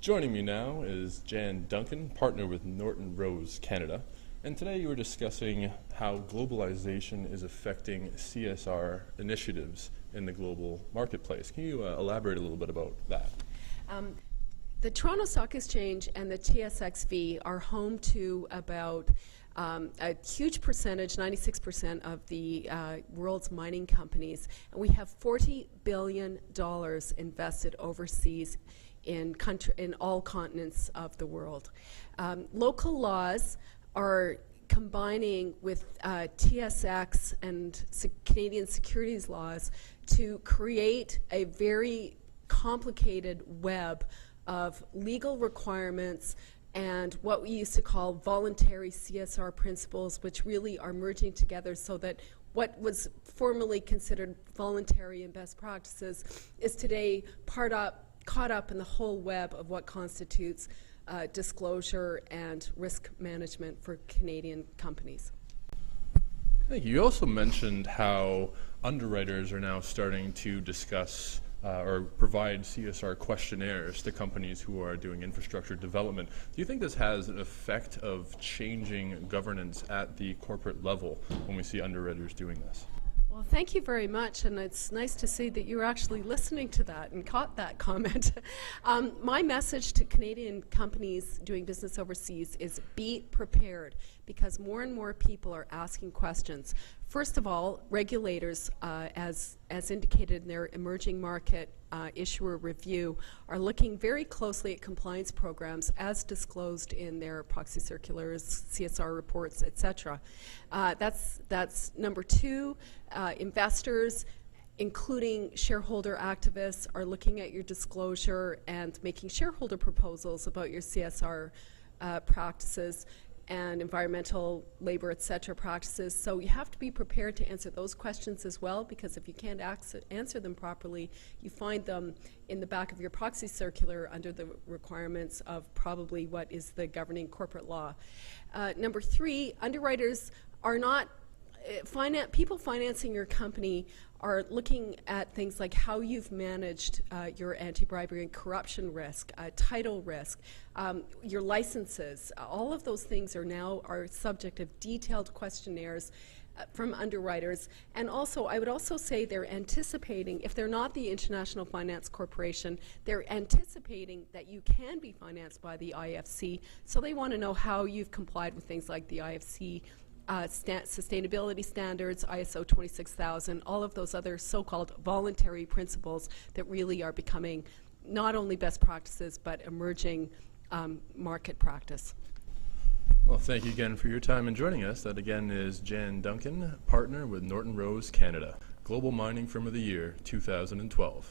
Joining me now is Janne Duncan, partner with Norton Canada. And today you were discussing how globalization is affecting CSR initiatives in the global marketplace. Can you elaborate a little bit about that? The Toronto Stock Exchange and the TSXV are home to about a huge percentage, 96% of the world's mining companies. And we have $40 billion invested overseas in all continents of the world. Local laws are combining with TSX and Canadian securities laws to create a very complicated web of legal requirements and what we used to call voluntary CSR principles, which really are merging together so that what was formerly considered voluntary and best practices is today caught up in the whole web of what constitutes disclosure and risk management for Canadian companies. Thank you. You also mentioned how underwriters are now starting to discuss or provide CSR questionnaires to companies who are doing infrastructure development. Do you think this has an effect of changing governance at the corporate level when we see underwriters doing this? Well, thank you very much, and it's nice to see that you're actually listening to that and caught that comment. My message to Canadian companies doing business overseas is be prepared, because more and more people are asking questions. First of all, regulators, as indicated in their emerging market issuer review, are looking very closely at compliance programs as disclosed in their proxy circulars, CSR reports, etc. That's number two. Investors, including shareholder activists, are looking at your disclosure and making shareholder proposals about your CSR practices and environmental, labor, etc. practices. So you have to be prepared to answer those questions as well, because if you can't answer them properly, you find them in the back of your proxy circular under the requirements of probably what is the governing corporate law. Number three, underwriters are not people financing your company are looking at things like how you've managed your anti-bribery and corruption risk, title risk, your licenses. All of those things are subject of detailed questionnaires from underwriters. And also, I would also say they're anticipating, if they're not the International Finance Corporation, they're anticipating that you can be financed by the IFC. So they want to know how you've complied with things like the IFC sustainability standards, ISO 26000, all of those other so-called voluntary principles that really are becoming not only best practices but emerging market practice. Well, thank you again for your time and joining us. That again is Janne Duncan, partner with Norton Canada, Global Mining Firm of the Year 2012.